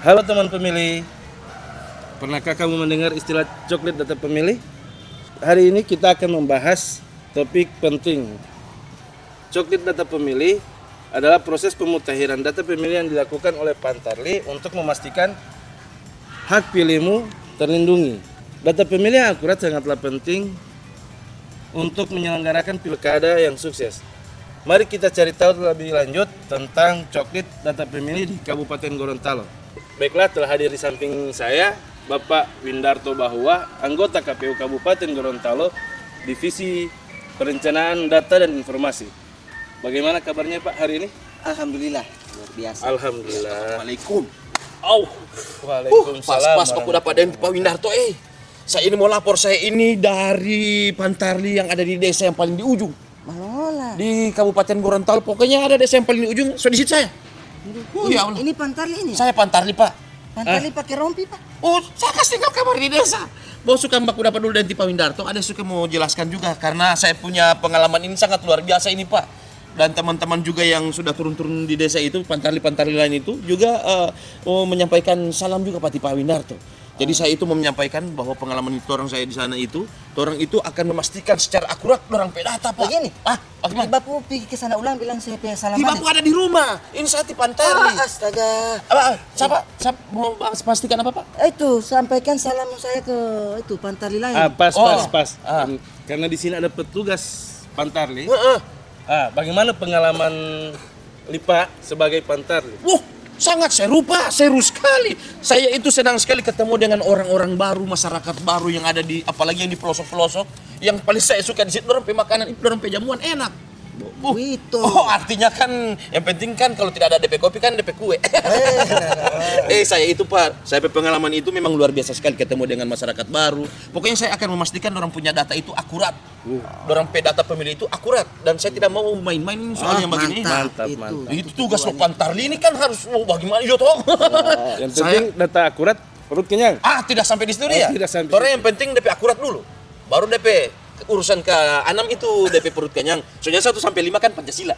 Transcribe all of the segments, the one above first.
Halo teman pemilih, pernahkah kamu mendengar istilah coklit data pemilih? Hari ini kita akan membahas topik penting. Coklit data pemilih adalah proses pemutakhiran data pemilih yang dilakukan oleh Pantarli untuk memastikan hak pilihmu terlindungi. Data pemilih yang akurat sangatlah penting untuk menyelenggarakan pilkada yang sukses. Mari kita cari tahu lebih lanjut tentang coklit data pemilih di Kabupaten Gorontalo. Baiklah, telah hadir di samping saya Bapak Windarto Bahwa, anggota KPU Kabupaten Gorontalo, Divisi Perencanaan Data dan Informasi. Bagaimana kabarnya Pak hari ini? Alhamdulillah, luar biasa. Alhamdulillah. Assalamualaikum. Waalaikumsalam. Pas aku dapat dari Pak Windarto. Saya ini mau lapor, saya ini dari Pantarli yang ada di desa yang paling di ujung. Malola. Di Kabupaten Gorontalo, pokoknya ada desa yang paling di ujung. So di situ saya. Ya Allah. Ini Pantarli ini. Saya Pantarli, Pak. Pantarli pakai rompi, Pak. Oh, saya kasih tinggal kabar di desa. Bos suka aku dapat dulu dari Pak Windarto. Ada suka mau jelaskan juga karena saya punya pengalaman ini sangat luar biasa ini, Pak. Dan teman-teman juga yang sudah turun-turun di desa itu, Pantarli lain itu juga mau menyampaikan salam juga Pak Windarto. Jadi saya itu mau menyampaikan bahwa pengalaman itu orang saya di sana itu, orang itu akan memastikan secara akurat orang pedata, Pak. Begini. Bagaimana? Bapak pergi ke sana ulang bilang saya punya salam. Bapak ada di rumah. Ini saya di Pantarli. Astaga. Siapa mau pastikan apa, Pak? Itu sampaikan salam saya ke itu Pantarli lain. Pas. Karena di sini ada petugas Pantarli. Bagaimana pengalaman Lipa sebagai Pantarli? Sangat seru sekali. Saya itu senang sekali ketemu dengan orang-orang baru, masyarakat baru yang ada di, apalagi yang di pelosok-pelosok. Yang paling saya suka di situ orang makanan, itu orang jamuan enak. Itu. Artinya kan yang penting kan kalau tidak ada DP kopi kan DP kue. Saya itu Pak, saya pengalaman itu memang luar biasa sekali ketemu dengan masyarakat baru. Pokoknya saya akan memastikan orang punya data itu akurat. Orang data pemilih itu akurat dan saya tidak mau main-main ini soal yang begini. Mantap. Itu tugas lo Pantarli ini kan harus bagaimana yo toh. Yang penting data akurat, perut kenyang. Tidak sampai di situ ya. Tidak sampai. Karena yang penting DP akurat dulu. Baru DP urusan ke-6 itu DP perut kenyang. Soalnya 1 sampai 5 kan Pancasila.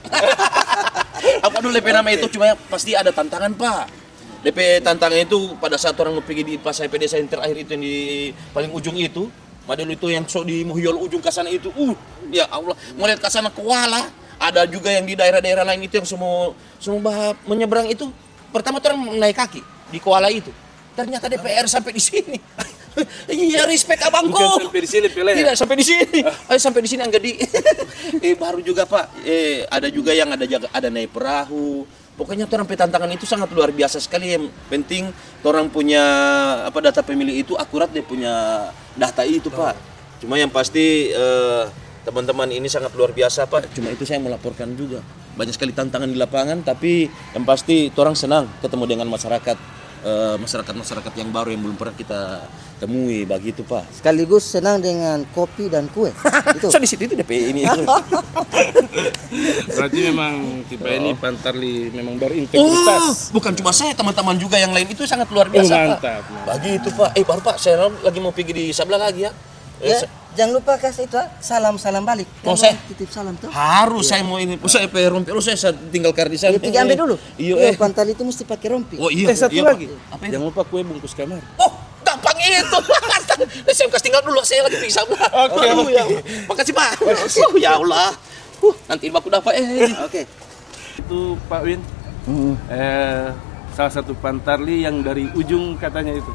Apa dulu DP nama itu cuma pasti ada tantangan, Pak. DP tantangan itu pada saat orang mau pergi di pas saya desa yang terakhir itu yang di paling ujung itu, Madelu itu yang sok di Muhyol ujung ke sana itu. Ya Allah, mau lihat ke sana kuala. Ada juga yang di daerah-daerah lain itu yang semua menyeberang itu. Pertama tuh orang naik kaki di kuala itu. Ternyata DPR sampai di sini. Iya, respect abangku. Bukan sampai di sini pilih. Tidak sampai di sini. Sampai di sini enggak di. Baru juga Pak. Ada juga yang ada naik perahu. Pokoknya orang tantangan itu sangat luar biasa sekali. Yang penting orang punya data pemilih itu akurat, dia punya data itu Pak. Cuma yang pasti teman-teman ini sangat luar biasa Pak. Cuma itu saya melaporkan juga. Banyak sekali tantangan di lapangan, tapi yang pasti orang senang ketemu dengan masyarakat yang baru yang belum pernah kita temui begitu Pak. Sekaligus senang dengan kopi dan kue. Itu. So di situ itu DP ini. Berarti memang tipe ini Pantarli memang berintegritas. Bukan cuma saya, teman-teman juga yang lain itu sangat luar biasa Mantap. Pak. Begitu Pak. Baru Pak, saya lagi mau pergi di sebelah lagi ya. Ya, jangan lupa kasih itu salam balik. Saya titip salam tuh. Harus saya mau ini. Saya pakai rompi. Saya tinggal di sana. Tiga ambil dulu. Iya. Pantarli itu mesti pakai rompi. Satu lagi. Apa Jangan lupa kue bungkus kamar. Gampang itu. Saya kasih tinggal dulu, saya lagi pergi sebelah. Oke. Ya. Makasih Pak. Ya Allah. Nanti aku dapat. Oke. Itu Pak Win. Salah satu Pantarli yang dari ujung katanya itu.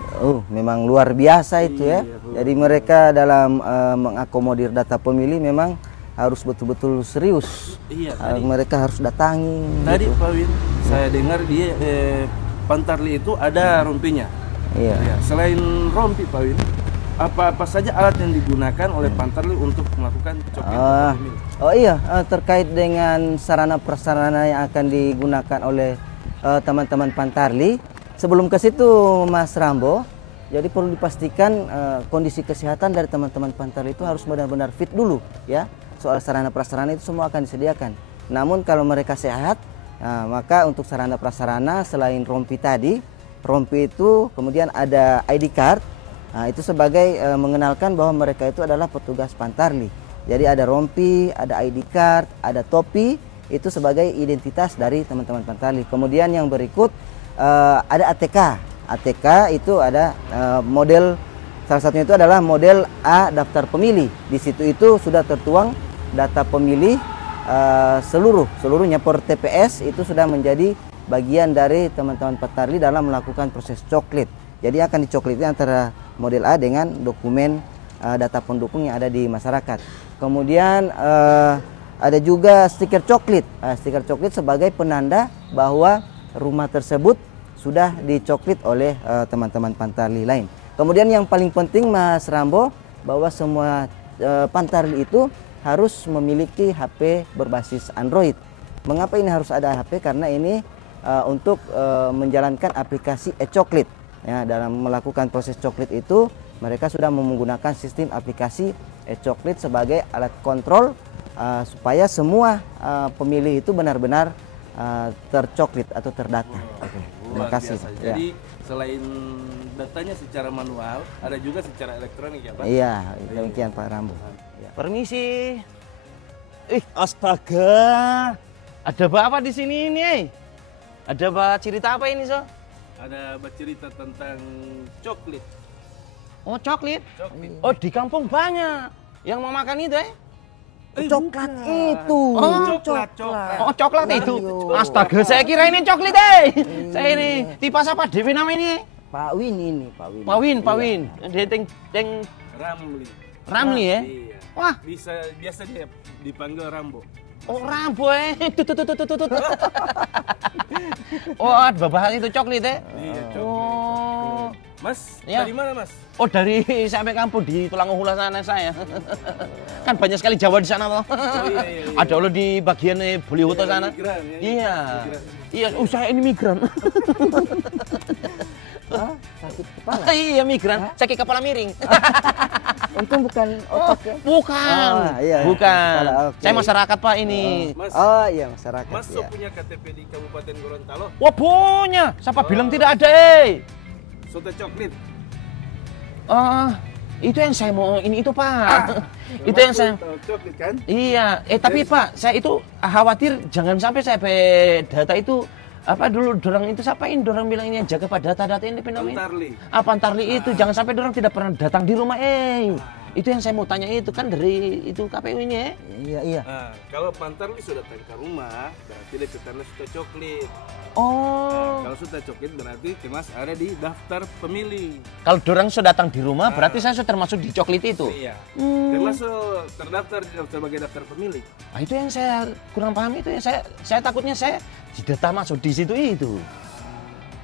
Memang luar biasa itu ya. Jadi mereka dalam mengakomodir data pemilih memang harus betul-betul serius. Iya. Mereka harus datangi. Tadi gitu. Pak Win, saya dengar dia Pantarli itu ada rompinya. Iya. Ya, selain rompi Pak Win, apa saja alat yang digunakan oleh Pantarli untuk melakukan coklit data pemilih? Terkait dengan sarana prasarana yang akan digunakan oleh teman-teman Pantarli. Sebelum ke situ Mas Rambo, jadi perlu dipastikan kondisi kesehatan dari teman-teman Pantarli itu harus benar-benar fit dulu ya. Soal sarana prasarana itu semua akan disediakan. Namun kalau mereka sehat, maka untuk sarana prasarana selain rompi tadi, rompi itu kemudian ada ID card. Itu sebagai mengenalkan bahwa mereka itu adalah petugas Pantarli. Jadi ada rompi, ada ID card, ada topi. Itu sebagai identitas dari teman-teman Pantarli. Kemudian yang berikut ada ATK. ATK itu ada model, salah satunya itu adalah model A daftar pemilih. Di situ itu sudah tertuang data pemilih seluruhnya per TPS itu sudah menjadi bagian dari teman-teman Pantarli dalam melakukan proses coklit. Jadi akan dicoklitnya antara model A dengan dokumen data pendukung yang ada di masyarakat. Kemudian ada juga stiker coklit. Stiker coklit sebagai penanda bahwa rumah tersebut sudah dicoklit oleh teman-teman Pantarli lain. Kemudian yang paling penting Mas Rambo, bahwa semua Pantarli itu harus memiliki HP berbasis Android. Mengapa ini harus ada HP? Karena ini untuk menjalankan aplikasi e-coklit. Ya, dalam melakukan proses coklit itu mereka sudah menggunakan sistem aplikasi e-coklit sebagai alat kontrol supaya semua pemilih itu benar-benar tercoklit atau terdata. Oke, terima kasih. Ya. Jadi selain datanya secara manual, ada juga secara elektronik ya Pak? Iya, demikian Pak Rambo. Ya. Permisi. Astaga. Ada apa di sini ini? Ada cerita apa ini, So? Ada bercerita tentang coklit. Oh, coklit. Coklit. Oh, di kampung banyak yang mau makan itu, Coklat itu. Oh, coklat. Oh, coklat itu. Ayo. Astaga, saya kira ini coklit, Saya ini tipe apa Dewi namanya? Pak Win ini, Pak Win. Pak Win. Dia teng Ramli. Ramli ya. Iya. Wah, Biasa dia dipanggil Rambo. oh Rambo Tut. Oh, babah itu coklit Iya, coklit. Oh. Mas, Ya. dari mana Mas? Oh, dari sampai kampung di Tulanguhula sana saya. Kan banyak sekali Jawa di sana toh. Iya. Ada lo di bagian Bolihoto sana. Migran, ya. Iya. Migran. Iya, saya ini migran. Sakit kepala. Iya, migran. Sakit kepala miring. Untung bukan otak ya. Bukan. Oh, iya. Bukan. Kepala, oke. Saya masyarakat, Pak, ini. Mas, Oh iya masyarakat. Mas Ya. punya KTP di Kabupaten Gorontalo? Wah, punya. Siapa bilang tidak ada, Soto coklit. Oh, itu yang saya mau ini itu, Pak. Itu yang saya Coklit kan? Iya, tapi Pak, saya itu khawatir jangan sampai saya data itu apa dulu dorang itu siapain dorang bilang ini yang jaga pada data-data ini namanya. Pantarli. Pantarli itu jangan sampai dorang tidak pernah datang di rumah. Itu yang saya mau tanya itu kan dari itu KPU-nya. Iya. Nah, kalau Pantarli sudah datang ke rumah, berarti dia cetarnya sudah coklit. Oh, Kalau sudah coklit berarti Mas ada di daftar pemilih. kalau dorang sudah datang di rumah berarti saya sudah termasuk di coklit itu. Iya. Termasuk terdaftar sebagai daftar pemilih. Nah, itu yang saya kurang paham itu yang saya takutnya saya di data masuk di situ itu.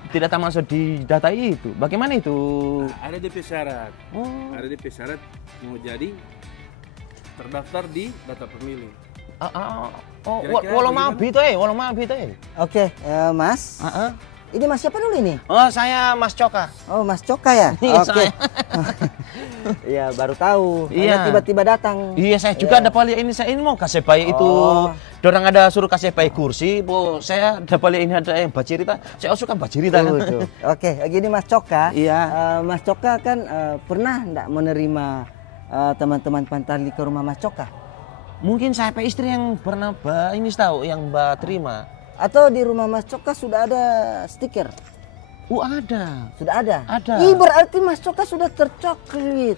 Tidak termasuk di data itu. Bagaimana itu? Nah, ada DP syarat. Oh. Ada DP syarat mau jadi terdaftar di data pemilih. Oh, Kira-kira walau bagaimana? maaf itu. Oke, Mas. Ini Mas siapa dulu ini? Oh, saya Mas Coka. Oh, Mas Coka ya? Iya, Oke. saya. Iya, baru tahu. Iya. Hanya tiba-tiba datang. Iya, saya juga ada balik ini. Saya ini mau kasih bayi itu. Dorang ada suruh kasih bayi kursi. Saya ada balik ini ada yang bacirita. Saya suka bacirita. Tuh. Oke, gini Mas Coka. Iya. Mas Coka kan pernah enggak menerima teman-teman Pantarli ke rumah Mas Coka? Mungkin saya istri yang pernah ini tahu yang Mbak terima. Atau di rumah Mas Coka sudah ada stiker? Ada. Sudah ada? Ada. Ih, berarti Mas Coka sudah tercoklit.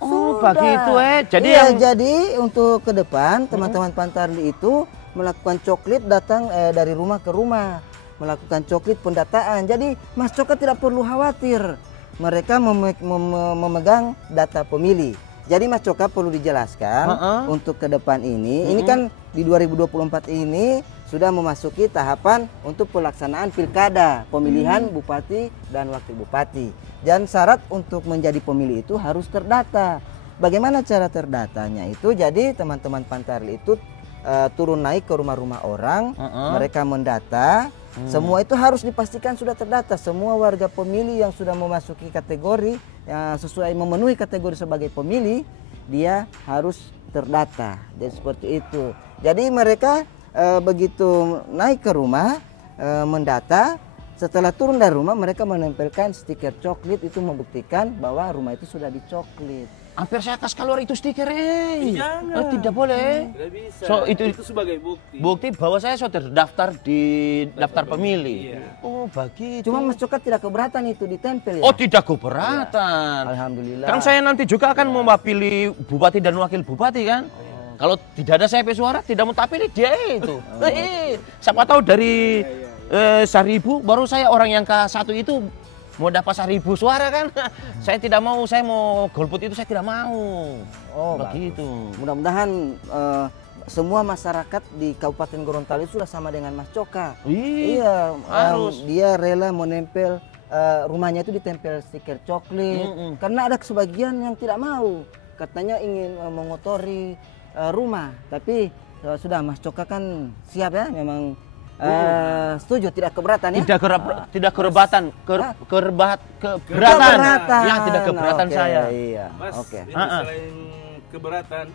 Oh, Sudah. begitu Jadi Iya, yang jadi untuk ke depan teman-teman Pantarli itu melakukan coklit datang dari rumah ke rumah, melakukan coklit pendataan. Jadi Mas Coka tidak perlu khawatir. Mereka memegang data pemilih. Jadi Mas Coka perlu dijelaskan untuk ke depan ini kan di 2024 ini sudah memasuki tahapan untuk pelaksanaan pilkada, pemilihan bupati dan wakil bupati. Dan syarat untuk menjadi pemilih itu harus terdata. Bagaimana cara terdatanya itu? Jadi teman-teman Pantarli itu turun naik ke rumah-rumah orang, mereka mendata. Semua itu harus dipastikan sudah terdata. Semua warga pemilih yang sudah memasuki kategori yang sesuai memenuhi kategori sebagai pemilih, dia harus terdata. Jadi seperti itu. Jadi mereka begitu naik ke rumah mendata, setelah turun dari rumah mereka menempelkan stiker coklit itu membuktikan bahwa rumah itu sudah dicoklit. hampir saya kasih keluar itu stiker, Jangan. tidak boleh. Tidak bisa. So, itu sebagai bukti. bukti bahwa saya sudah terdaftar di daftar pemilih. Iya. Oh, begitu. Cuma Mas Coka tidak keberatan itu ditempel ya? Oh, tidak keberatan. Alhamdulillah. Kan saya nanti juga akan mewakili bupati dan wakil bupati kan. Kalau tidak ada saya suara, tidak mau pilih dia itu. Siapa tahu dari 1.000 baru saya orang yang ke-1 itu mau dapat 1.000 suara kan. Saya tidak mau, saya mau golput itu saya tidak mau. Oh, begitu. Mudah-mudahan semua masyarakat di Kabupaten Gorontalo sudah sama dengan Mas Coka. Iya, harus. dia rela menempel rumahnya itu ditempel stiker coklat. Karena ada sebagian yang tidak mau, katanya ingin mengotori rumah. Tapi sudah Mas Coka kan siap ya, memang setuju, tidak keberatan ya? Tidak keberatan, keberatan. Ya, tidak keberatan Oke, saya. Iya. Mas, Oke. ini selain keberatan,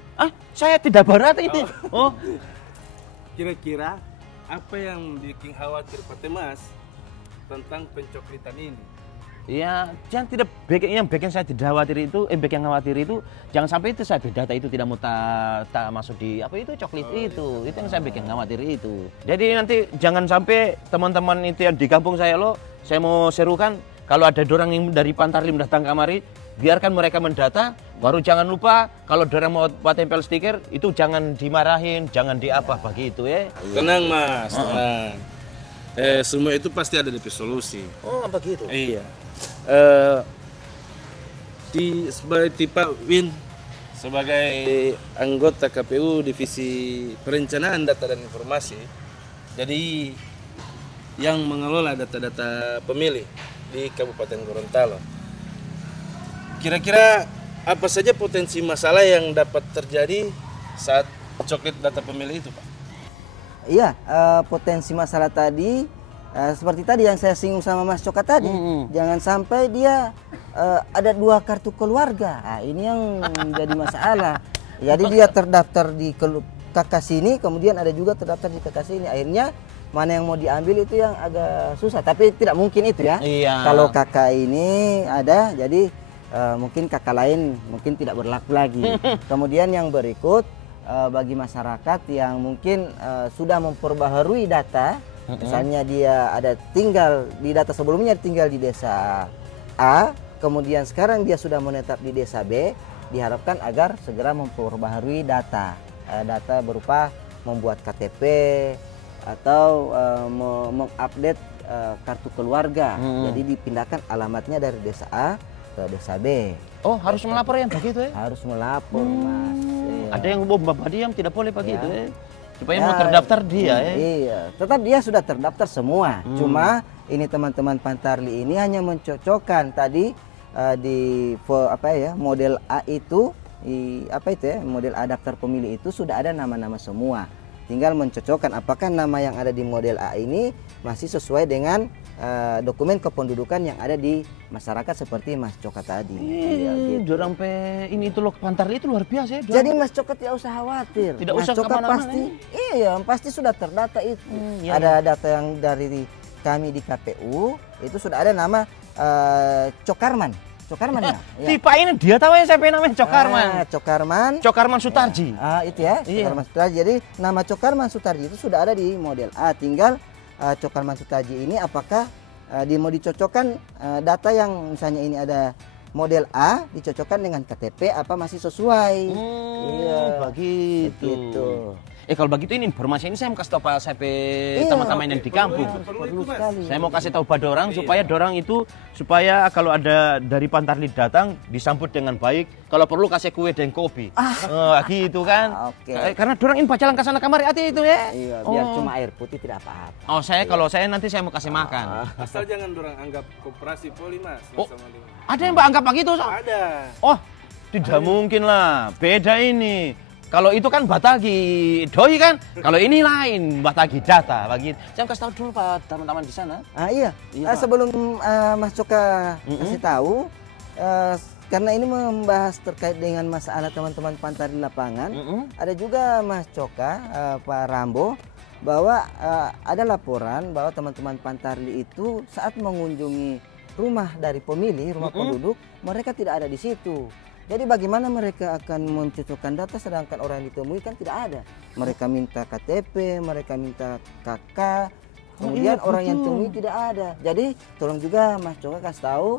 Saya tidak berat ini. Oh, kira-kira apa yang bikin khawatir Pak Mas tentang pencoklitan ini? ya, yang bikin saya tidak khawatir itu, bikin khawatir itu, jangan sampai itu saya data itu tidak mau tak masuk di apa itu coklat itu yang saya bikin khawatir itu. Jadi nanti jangan sampai teman-teman itu yang di kampung saya saya mau serukan kalau ada orang yang dari Pantarlim datang kamari, biarkan mereka mendata, baru jangan lupa kalau orang mau tempel stiker itu jangan dimarahin, jangan diapa begitu ya. Tenang Mas, tenang. Semua itu pasti ada DP solusi. Oh, begitu. Iya. Sebagai Pak Win sebagai anggota KPU Divisi Perencanaan Data dan Informasi, jadi yang mengelola data-data pemilih di Kabupaten Gorontalo. Kira-kira apa saja potensi masalah yang dapat terjadi saat coklit data pemilih itu, Pak? Iya, potensi masalah tadi seperti tadi yang saya singgung sama Mas Coka tadi, jangan sampai dia ada 2 kartu keluarga. Nah, ini yang jadi masalah. Jadi dia terdaftar di kakak sini, kemudian ada juga terdaftar di kakak sini. Akhirnya mana yang mau diambil itu yang agak susah. Tapi tidak mungkin itu ya. Iya. Kalau kakak ini ada, jadi mungkin kakak lain mungkin tidak berlaku lagi. Kemudian yang berikut bagi masyarakat yang mungkin sudah memperbaharui data. Misalnya dia ada tinggal di data sebelumnya tinggal di desa A, kemudian sekarang dia sudah menetap di desa B, diharapkan agar segera memperbaharui data berupa membuat KTP atau mengupdate kartu keluarga. Jadi dipindahkan alamatnya dari desa A ke desa B. Oh, harus melapor yang begitu ya? Harus melapor, Mas. Iya. Ada yang bapak diam tidak boleh begitu ya? Supaya Ya, mau terdaftar dia ya. Iya, tetap dia sudah terdaftar semua. Cuma ini teman-teman Pantarli ini hanya mencocokkan tadi di model A itu model A daftar pemilih itu sudah ada nama-nama semua. Tinggal mencocokkan apakah nama yang ada di model A ini masih sesuai dengan dokumen kependudukan yang ada di masyarakat seperti Mas Coka tadi. Iya, gitu. Dorang ini itu loh Pantarli itu luar biasa ya. Jadi Mas Coka tidak usah khawatir. Tidak Mas usah Coka kemana-mana pasti, iya pasti sudah terdata itu. Iya, Ada data yang dari kami di KPU itu sudah ada nama Cokarman. Cokarman ya? Iya. Tipe ini dia tahu ya siapa namanya Cokarman. Cokarman. Cokarman Sutarji. Itu ya, Iya. Cokarman Sutarji. Jadi nama Cokarman Sutarji itu sudah ada di model A. Tinggal Cokarman Sutarji ini apakah mau dicocokkan data yang misalnya ini ada model A dicocokkan dengan KTP apa masih sesuai? Iya, begitu. Gitu. Kalau begitu ini informasi ini saya mau kasih tahu Pak Sepe teman-teman yang di kampung. Perlu sekali. Saya mau kasih tahu pada orang supaya dorang itu supaya kalau ada dari Pantarli datang disambut dengan baik. Kalau perlu kasih kue dan kopi. Gitu kan. Oke. Karena dorang ini jalan ke sana kamari hati itu ya. Iya, biar cuma air putih tidak apa-apa. Kalau saya nanti saya mau kasih makan. Asal jangan dorang anggap koperasi poli Mas. Oh. Sama dengan. Ada yang Mbak anggap begitu? Ada. Oh, tidak mungkin lah. Beda ini. Kalau itu kan Batagi doi kan. Kalau ini lain Batagi data begitu. Saya kasih tahu dulu Pak teman-teman di sana. Iya. Iya, Pak. Sebelum Mas Coka kasih tahu, karena ini membahas terkait dengan masalah teman-teman Pantar di lapangan, ada juga Mas Coka, Pak Rambo, bahwa ada laporan bahwa teman-teman Pantarli itu saat mengunjungi rumah dari pemilih, rumah penduduk, mereka tidak ada di situ. Jadi bagaimana mereka akan mencocokkan data sedangkan orang yang ditemui kan tidak ada. Mereka minta KTP, mereka minta KK, kemudian orang yang temui tidak ada. Jadi tolong juga Mas Coka kasih tahu,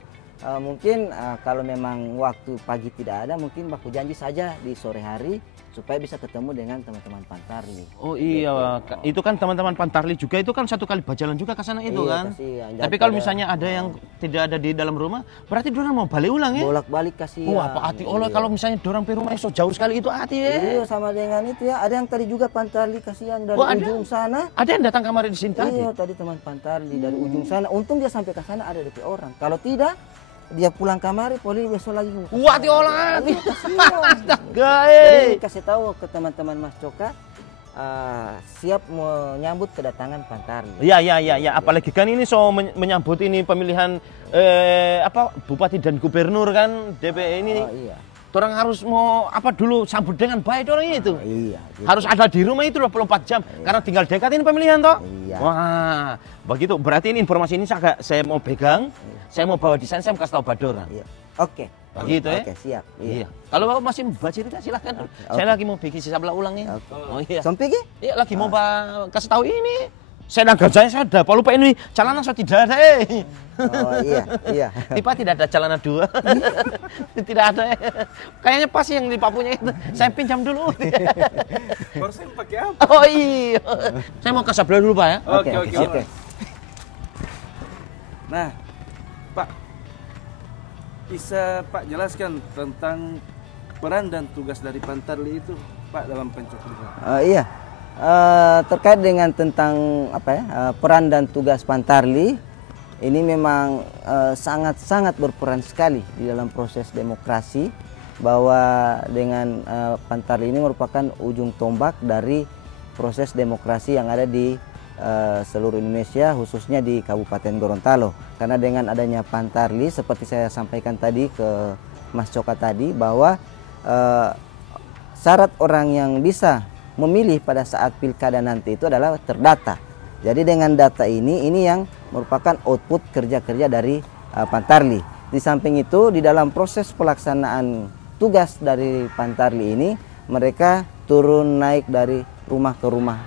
mungkin kalau memang waktu pagi tidak ada, mungkin baku janji saja di sore hari supaya bisa ketemu dengan teman-teman Pantarli. Oh iya, itu kan teman-teman Pantarli juga itu kan satu kali berjalan juga ke sana itu Iya, kan. kasihan. Tapi kalau misalnya ada yang tidak ada di dalam rumah, berarti dorang mau balik ulang ya? Bolak-balik kasihan. Wah, apa hati Allah kalau misalnya dorang ke rumah so jauh sekali itu hati ya. Iya, sama dengan itu ya. Ada yang tadi juga Pantarli kasihan dari Oh, ada? ujung sana. Ada yang datang kamar di sini tadi. Iya, tadi teman Pantarli dari ujung sana. Untung dia sampai ke sana ada DP orang. Kalau tidak, dia pulang kamari, poli besok lagi. Wah, hati Allah. Iya, kasihan. Guys. Jadi kasih tahu ke teman-teman Mas Coka, siap menyambut kedatangan Pantarli. Ya, apalagi kan ini so menyambut ini pemilihan bupati dan gubernur kan DP ini. Oh iya. Orang harus mau dulu sambut dengan baik orang itu. Iya. Gitu. Harus ada di rumah itu 24 jam karena tinggal dekat ini pemilihan toh. Iya. Wah, begitu. Berarti ini informasi ini saya mau pegang, saya mau bawa di sana, saya mau kasih tahu Badora. Iya. Oke. Begitu ya. Oke, siap. Iya. Kalau Bapak masih mau cerita silahkan. Saya lagi mau bikin sisa ulang nih. Oke. Oh iya. Sampai ke? Iya, lagi mau kasih tahu ini. Saya ada, Pak lupa ini celana so tidak ada Oh iya. Tiba tidak ada celana dua. Tidak ada. Kayaknya pas yang di Papunya itu. Saya pinjam dulu. Baru saya pakai apa? Oh iya. Saya mau ke sebelah dulu Pak ya. Oke. Nah, Pak, bisa Pak jelaskan tentang peran dan tugas dari Pantarli itu, Pak, dalam pencoklitan? Iya. Terkait dengan tentang peran dan tugas Pantarli, ini memang sangat-sangat berperan sekali di dalam proses demokrasi, bahwa dengan Pantarli ini merupakan ujung tombak dari proses demokrasi yang ada di seluruh Indonesia, khususnya di Kabupaten Gorontalo. Karena dengan adanya Pantarli, seperti saya sampaikan tadi ke Mas Coka tadi, bahwa syarat orang yang bisa memilih pada saat pilkada nanti itu adalah terdata. Jadi dengan data ini yang merupakan output kerja-kerja dari Pantarli. Di samping itu, di dalam proses pelaksanaan tugas dari Pantarli ini, mereka turun naik dari rumah ke rumah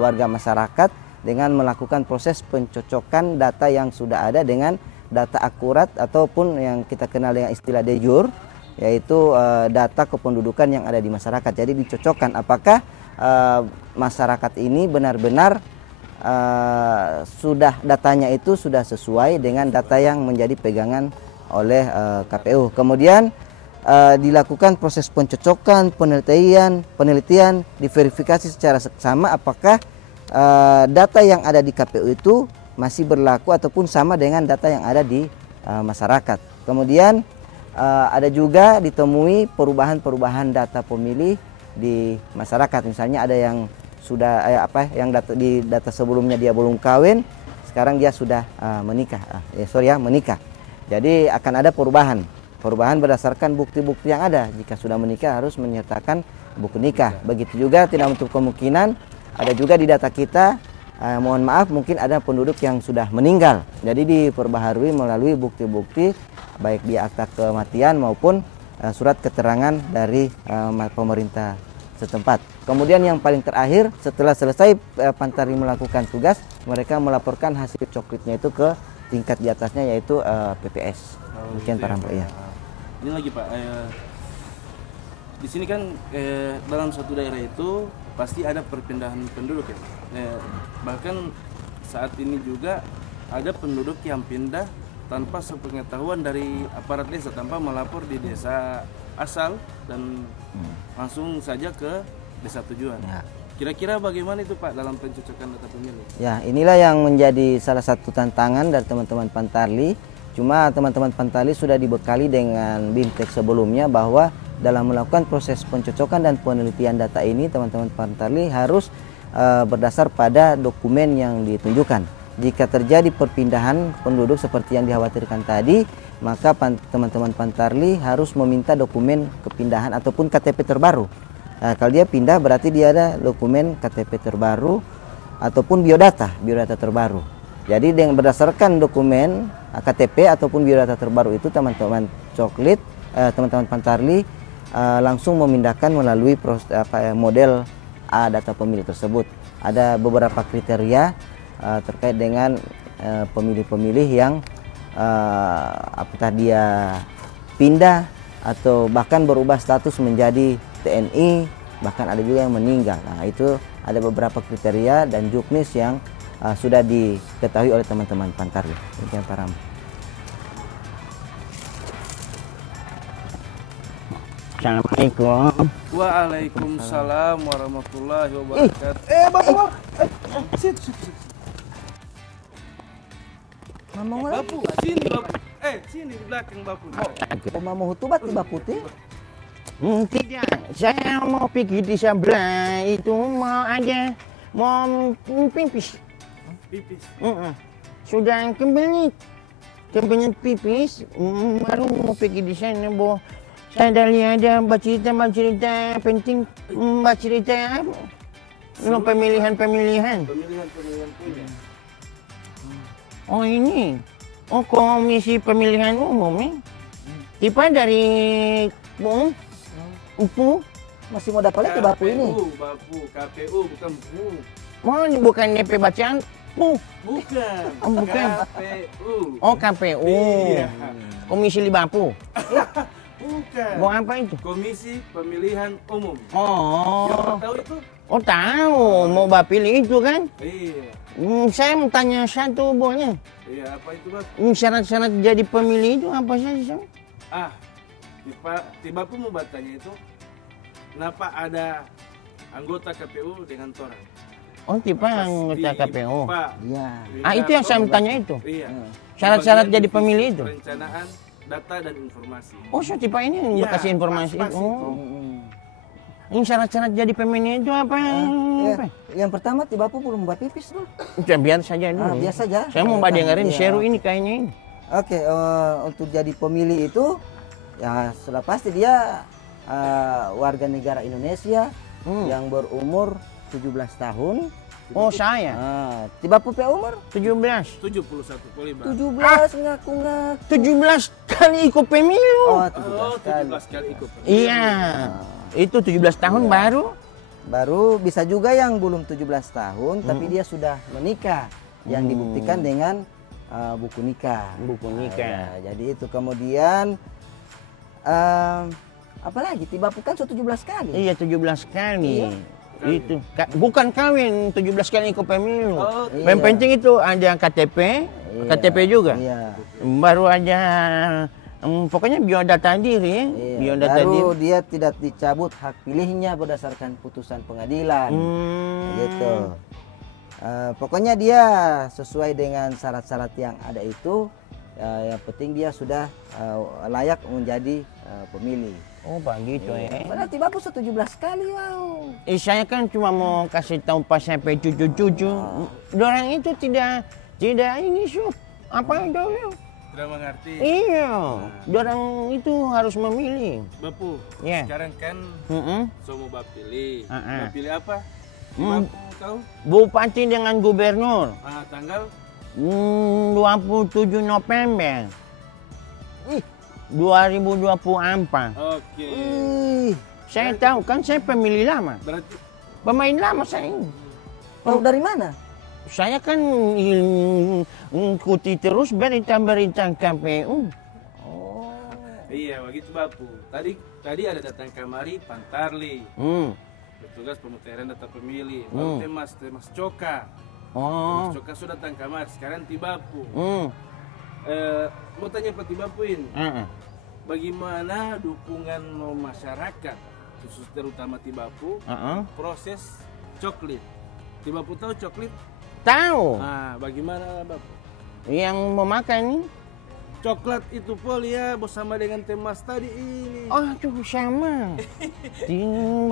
warga masyarakat dengan melakukan proses pencocokan data yang sudah ada dengan data akurat ataupun yang kita kenal dengan istilah de jure, yaitu data kependudukan yang ada di masyarakat. Jadi dicocokkan apakah masyarakat ini benar-benar sudah datanya itu sudah sesuai dengan data yang menjadi pegangan oleh KPU. Kemudian dilakukan proses pencocokan, penelitian, diverifikasi secara seksama apakah data yang ada di KPU itu masih berlaku ataupun sama dengan data yang ada di masyarakat. Kemudian ada juga ditemui perubahan-perubahan data pemilih di masyarakat. Misalnya ada yang sudah yang di data sebelumnya dia belum kawin, sekarang dia sudah menikah. Menikah. Jadi akan ada perubahan berdasarkan bukti-bukti yang ada. Jika sudah menikah harus menyertakan buku nikah. Begitu juga tidak menutup kemungkinan ada juga di data kita, mohon maaf, mungkin ada penduduk yang sudah meninggal. Jadi diperbaharui melalui bukti-bukti baik di akta kematian maupun surat keterangan dari pemerintah setempat. Kemudian yang paling terakhir, setelah selesai Pantarli melakukan tugas, mereka melaporkan hasil coklitnya itu ke tingkat di atasnya, yaitu PPS. Demikian Pak Rambo ya. Ini lagi Pak, di sini kan dalam suatu daerah itu pasti ada perpindahan penduduk ya. Bahkan saat ini juga ada penduduk yang pindah tanpa sepengetahuan dari aparat desa, tanpa melapor di desa asal dan langsung saja ke desa tujuan. Ya. Kira-kira bagaimana itu Pak dalam pencocokan data pemilih? Ya, inilah yang menjadi salah satu tantangan dari teman-teman Pantarli. Cuma teman-teman Pantarli sudah dibekali dengan BIMTEK sebelumnya bahwa dalam melakukan proses pencocokan dan penelitian data ini, teman-teman Pantarli harus berdasar pada dokumen yang ditunjukkan. Jika terjadi perpindahan penduduk seperti yang dikhawatirkan tadi, maka teman-teman Pantarli harus meminta dokumen kepindahan ataupun KTP terbaru. Nah, kalau dia pindah berarti dia ada dokumen KTP terbaru ataupun biodata terbaru. Jadi dengan berdasarkan dokumen KTP ataupun biodata terbaru itu, teman-teman coklit teman-teman Pantarli langsung memindahkan melalui model A data pemilih tersebut. Ada beberapa kriteria terkait dengan pemilih-pemilih yang apakah dia pindah atau bahkan berubah status menjadi TNI, bahkan ada juga yang meninggal. Nah, itu ada beberapa kriteria dan juknis yang sudah diketahui oleh teman-teman Pantarli. Demikian Pak Ram. Assalamualaikum. Waalaikumsalam warahmatullahi wabarakatuh. Bapu. Sit. Mamang Bapu, sini Bapu. Sini di belakang Bapu. Oh, mau hutubat di Baputi? Tidak, saya mau pergi di sebelah itu mau pipis. Pipis. Sudah kebelet pipis, baru mau pergi di sana, Bo. Saya dari ada cerita penting, cerita apa? Pemilihan. Pemilihan punya. Oh ini, komisi pemilihan umum nih. Tipe dari UPU. Masih mau dapat lagi Bapu ini? Bapu, KPU bukan Bu. Bukan DP bacaan. Bukan. Bukan. KPU. Oh KPU. Iya. Komisi Libapu. Bukan. Mau apa itu? Komisi Pemilihan Umum. Oh. Yang tahu itu? Oh tahu, mau pilih itu kan? Iya. Saya mau tanya satu boleh? Iya, apa itu Bap? Syarat-syarat jadi pemilih itu apa saja? Tiba pun mau bertanya itu, kenapa ada anggota KPU dengan Torang? Oh tipe anggota KPU. Iya. Itu yang saya mau tanya itu. Iya. Syarat-syarat jadi pemilih itu? Perencanaan data dan informasi. Oh so tipe ini yang Ya, kasih informasi. pas itu. Ini syarat-syarat jadi pemilih itu apa? Yang pertama Bapu belum buat pipis dulu. Biar saja dulu. Biasa aja. Saya mau dengerin Iya. Sheru ini kayaknya ini. Oke, untuk jadi pemilih itu ya sudah pasti dia warga negara Indonesia yang berumur 17 tahun. Oh saya. Bapu pe umur 17. 71,5. 17 ngaku-ngaku. 17 kali ikut pemilu. Oh, 17 kali ikut. Iya. Itu 17 tahun Baru bisa juga yang belum 17 tahun tapi dia sudah menikah yang dibuktikan dengan buku nikah. Buku nikah. Jadi itu kemudian apalagi Bapu kan sudah 17 kali. Iya 17 kali. Itu bukan kawin 17 kali ikut pemilu. Yang penting itu ada KTP, KTP juga. Iya. Baru ada pokoknya biodata diri. Biodata Baru diri. dia tidak dicabut hak pilihnya berdasarkan putusan pengadilan. Gitu. Pokoknya dia sesuai dengan syarat-syarat yang ada itu. Yang penting dia sudah layak menjadi pemilih. Oh begitu ya. Berarti Bapu 17 kali wow. Saya kan cuma mau kasih tahu pas sampai cucu-cucu. Dorang itu tidak ini apa itu? Tidak mengerti. Iya. Dorang itu harus memilih. Bapu, Ya. sekarang kan semua pilih. Pilih apa? Bapu tahu? Bupati dengan gubernur. Tanggal 27 November 2024. Oke. Saya tahu kan saya pemilih lama. Berarti Pemain lama saya ini. Tahu dari mana? Saya kan ikuti terus berita-berita KPU. iya begitu Bapu. Tadi ada datang kamari Pantarli. Petugas pemutahiran data pemilih. Baru Temas Coka. Temas Coka sudah datang kamar. Sekarang Bapu. Mau tanya Pak Bapu ini. Bagaimana dukungan masyarakat khusus terutama Bapu proses coklit? Bapu tahu coklit? Tahu. Bagaimana Bapu? Yang memakan ini? Coklat itu pol ya bersama dengan Temas tadi ini. Oh, itu sama.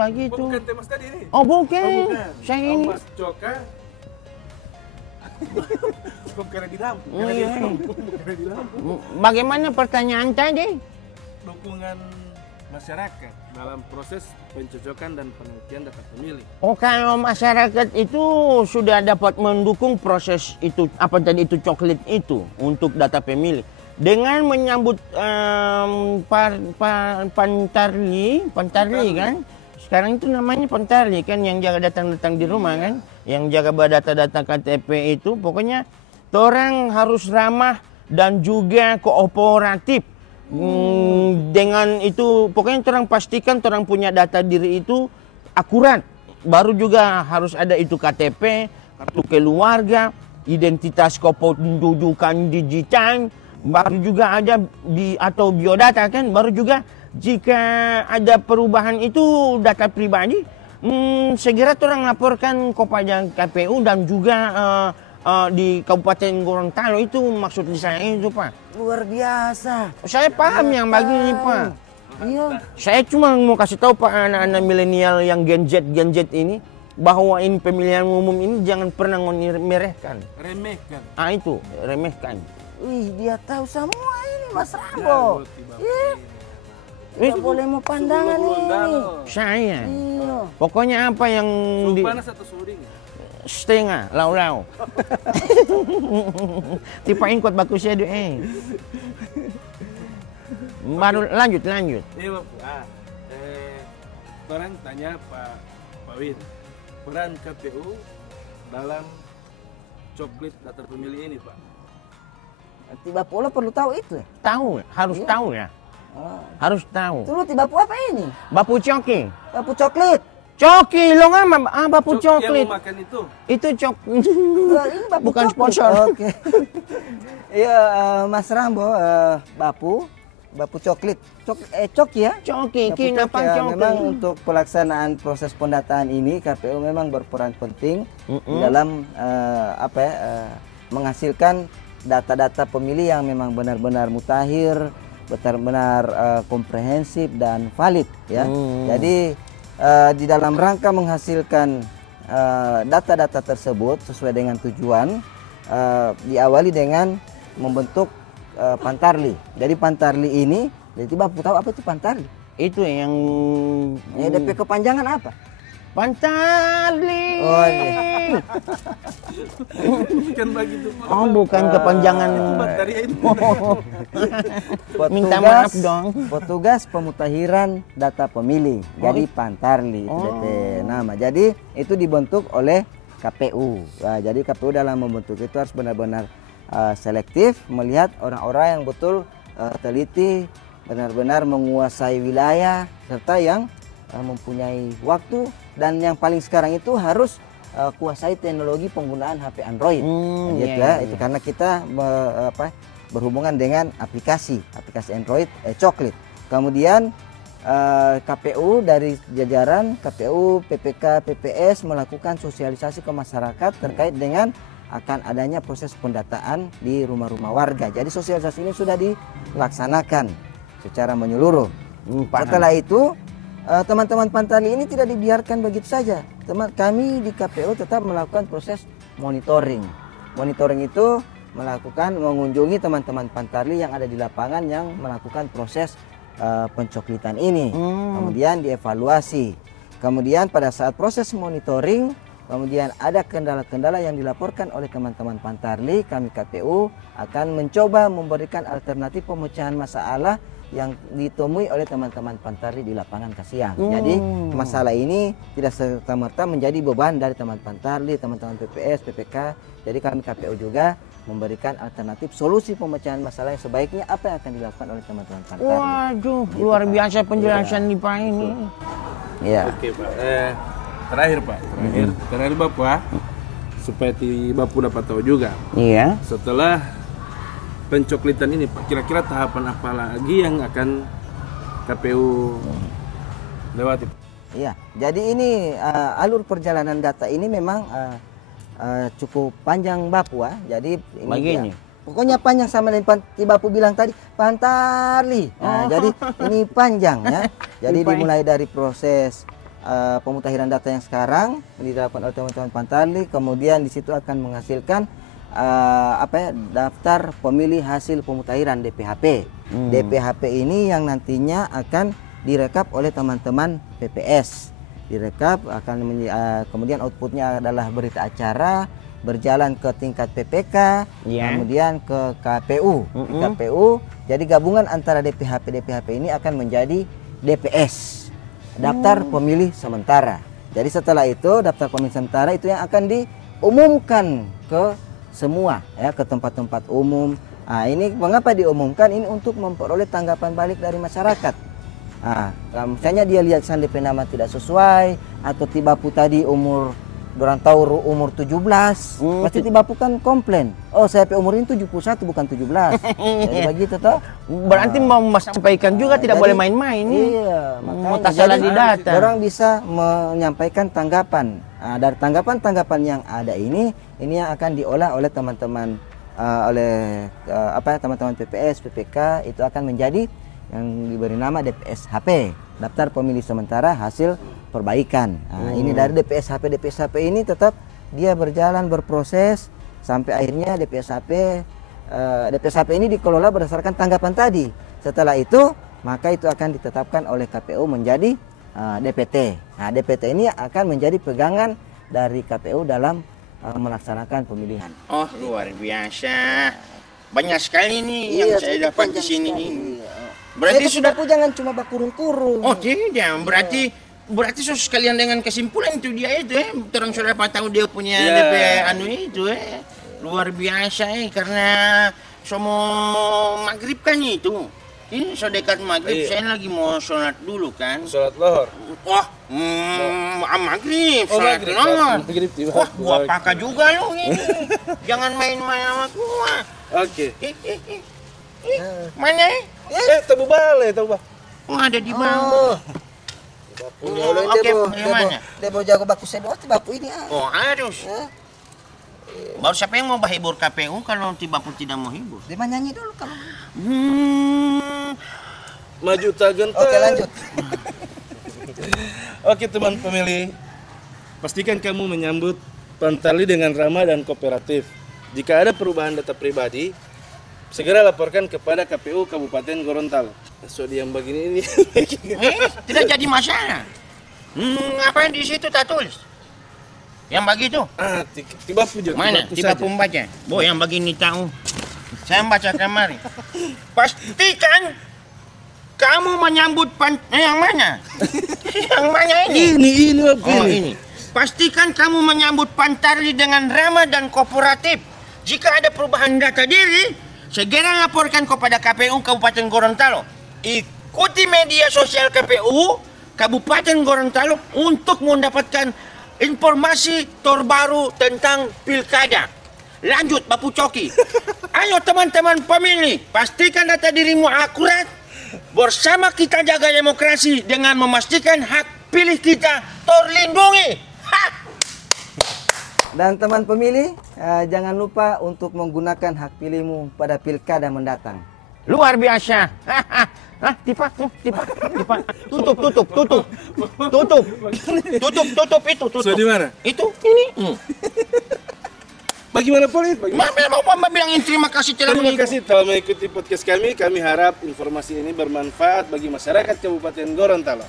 Begitu. Bukan Temas tadi ini. Oh, bukan. Bukan. Saya ini. Temas Coka. Kok karena di lampu? Karena di lampu. Bagaimana pertanyaan tadi? Dukungan masyarakat dalam proses pencocokan dan penelitian data pemilih. Oh, kalau masyarakat itu sudah dapat mendukung proses itu, apa tadi itu coklit itu untuk data pemilih. dengan menyambut Pantarli kan. Sekarang itu namanya Pantarli kan, yang jaga datang-datang di rumah kan, yang jaga data-data KTP itu. Pokoknya orang harus ramah dan juga kooperatif. Dengan itu pokoknya orang pastikan orang punya data diri itu akurat. Baru juga harus ada itu KTP, kartu keluarga, identitas kependudukan digital, baru juga ada atau biodata kan, baru juga jika ada perubahan itu data pribadi, segera orang laporkan kepada KPU dan juga di Kabupaten Gorontalo. Itu maksud saya itu, Pak. Luar biasa. Saya paham yang begini, Pak. Iya. Saya cuma mau kasih tahu Pak, anak-anak milenial yang Gen Z ini, bahwa ini pemilihan umum ini jangan pernah meremehkan. Remehkan. Itu remehkan. Wih, dia tahu semua ini Mas Rambo. Iya. Tidak boleh mau pandangan ini. Saya. Iya. Pokoknya apa yang Suhu panas atau suhu dingin? setengah lau-lau. Tipe ingkot bagus ya Baru lanjut. Iya, Pak. Orang tanya Pak Win, peran KPU dalam coklit daftar pemilih ini, Pak. Tiba pula perlu tahu itu. Tahu, harus tahu ya. Harus tahu. Dulu tiba apa ini? Bapu coki. Bapu coklit. Coki lo nggak bapu Yang coklit. mau makan itu. Itu Ini bapu bukan coklit. sponsor. Oke. Iya, Mas Rambo, bapu coklit. Coki ya? Coki, Bapu kenapa ya, coki? memang untuk pelaksanaan proses pendataan ini KPU memang berperan penting di dalam menghasilkan data-data pemilih yang memang benar-benar mutakhir, benar-benar komprehensif dan valid ya. Jadi di dalam rangka menghasilkan data-data tersebut sesuai dengan tujuan, diawali dengan membentuk Pantarli. Jadi Pantarli ini, jadi Bapak tahu apa itu Pantarli? Itu yang Ya, DP kepanjangan apa? Pantarli. Oh, iya. Bukan begitu, Pak. Oh, bukan kepanjangan. Dari itu. Minta maaf dong. Petugas pemutahiran data pemilih. Jadi Pantarli itu DP nama. Jadi itu dibentuk oleh KPU. Nah, jadi KPU dalam membentuk itu harus benar-benar selektif, melihat orang-orang yang betul teliti, benar-benar menguasai wilayah, serta yang mempunyai waktu, dan yang paling sekarang itu harus kuasai teknologi penggunaan HP Android. Gitu ya. Itu karena kita berhubungan dengan aplikasi Android coklit. Kemudian KPU dari jajaran KPU, PPK, PPS melakukan sosialisasi ke masyarakat terkait dengan akan adanya proses pendataan di rumah-rumah warga. Jadi sosialisasi ini sudah dilaksanakan secara menyeluruh. Setelah itu teman-teman Pantarli ini tidak dibiarkan begitu saja. Kami di KPU tetap melakukan proses monitoring. Monitoring itu mengunjungi teman-teman Pantarli yang ada di lapangan yang melakukan proses pencoklitan ini. Kemudian dievaluasi. Kemudian pada saat proses monitoring, kemudian ada kendala-kendala yang dilaporkan oleh teman-teman Pantarli, kami KPU akan mencoba memberikan alternatif pemecahan masalah yang ditemui oleh teman-teman Pantarli di lapangan Kasiang. Jadi masalah ini tidak serta-merta menjadi beban dari teman Pantarli, teman-teman PPS, PPK. Jadi kami KPU juga memberikan alternatif solusi pemecahan masalah yang sebaiknya apa yang akan dilakukan oleh teman-teman Pantarli. Waduh, Gitu, luar Pak. biasa penjelasan di Pak ini. Iya. Oke, Pak. Terakhir, Pak. Terakhir Bapak, supaya Bapak dapat tahu juga. Iya. Setelah pencoklitan ini, Pak, kira-kira tahapan apa lagi yang akan KPU lewati? Iya. Jadi ini alur perjalanan data ini memang cukup panjang Bapua. Jadi ini Begini. pokoknya panjang sama dengan Bapu bilang tadi Pantarli. Nah, jadi ini panjang ya. Jadi dimulai dari proses pemutakhiran data yang sekarang dilakukan oleh teman-teman Pantarli, kemudian di situ akan menghasilkan daftar pemilih hasil pemutakhiran DPHP. DPHP ini yang nantinya akan direkap oleh teman-teman PPS. Direkap kemudian outputnya adalah berita acara berjalan ke tingkat PPK, Iya. kemudian ke KPU. Di KPU, jadi gabungan antara DPHP ini akan menjadi DPS, daftar pemilih sementara. Jadi setelah itu daftar pemilih sementara itu yang akan diumumkan ke semua ya, ke tempat-tempat umum. Nah, ini mengapa diumumkan? Ini untuk memperoleh tanggapan balik dari masyarakat. Nah, misalnya dia lihat DP nama tidak sesuai atau tibapu tadi orang tahu umur 17, pasti tibapu kan komplain. Oh, saya umur ini 71 bukan 17. Jadi begitu toh. Berarti mau sampaikan juga tidak Jadi, boleh main-main nih. Iya, Mau makanya salah jadi di data. orang bisa menyampaikan tanggapan. Nah, dari tanggapan-tanggapan yang ada ini yang akan diolah oleh teman-teman teman-teman PPS, PPK itu akan menjadi yang diberi nama DPSHP, daftar pemilih sementara hasil perbaikan. Nah, ini dari DPSHP ini tetap dia berjalan berproses sampai akhirnya DPSHP ini dikelola berdasarkan tanggapan tadi. Setelah itu maka itu akan ditetapkan oleh KPU menjadi DPT. Nah, DPT ini akan menjadi pegangan dari KPU dalam melaksanakan pemilihan. Oh, luar biasa. Banyak sekali nih yang saya dapat di sini nih. Berarti sudah jangan cuma bakurung-kurung. Oh, tidak. Berarti sekalian dengan kesimpulan itu dia itu terang sudah dapat tahu dia punya DP anu itu luar biasa karena semua maghrib kan itu. Ini so dekat maghrib, saya lagi mau sholat dulu kan. Sholat lohor. Wah, maghrib, sholat lohor. Wah, gua paka juga lu ini. Jangan main-main sama gua. Oke. Mana? Tabu bale, tabu ba. Oh, ada di bawah. Oke, yang mana? Dia mau jago baku sedot bapu ini. Oh, harus. Baru siapa yang mau hibur KPU kalau tiba pun tidak mau hibur? Dia nyanyi dulu kalau. Maju tak gentar. Oke, lanjut. Oke, teman pemilih. Pastikan kamu menyambut Pantarli dengan ramah dan kooperatif. Jika ada perubahan data pribadi, segera laporkan kepada KPU Kabupaten Gorontalo. So diam begini ini. Tidak jadi masalah. Apa yang di situ tak tulis? Yang begitu? Tiba puja. Mana? Tiba pembaca. Boh, yang begini tahu. Saya baca kemarin. Pastikan kamu menyambut yang mana? Yang mana ini? Ini. Oh, ini. Pastikan kamu menyambut Pantarli dengan ramah dan kooperatif. Jika ada perubahan data diri, segera laporkan kepada KPU Kabupaten Gorontalo. Ikuti media sosial KPU Kabupaten Gorontalo untuk mendapatkan informasi terbaru tentang pilkada. Lanjut, Bapu Coki. Ayo teman-teman pemilih, pastikan data dirimu akurat. Bersama kita jaga demokrasi dengan memastikan hak pilih kita terlindungi. Dan teman pemilih, jangan lupa untuk menggunakan hak pilihmu pada pilkada mendatang. Luar biasa. Tipa. Tutup itu. So di mana? Itu ini. Bagaimana Polit? Mau bilangin terima kasih telah Terima kasih telah mengikuti podcast kami. Kami harap informasi ini bermanfaat bagi masyarakat Kabupaten Gorontalo.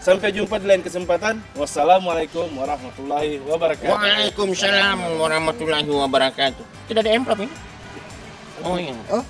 Sampai jumpa di lain kesempatan. Wassalamualaikum warahmatullahi wabarakatuh. Waalaikumsalam warahmatullahi wabarakatuh. Tidak ada amplop ini? Oh iya. Oh,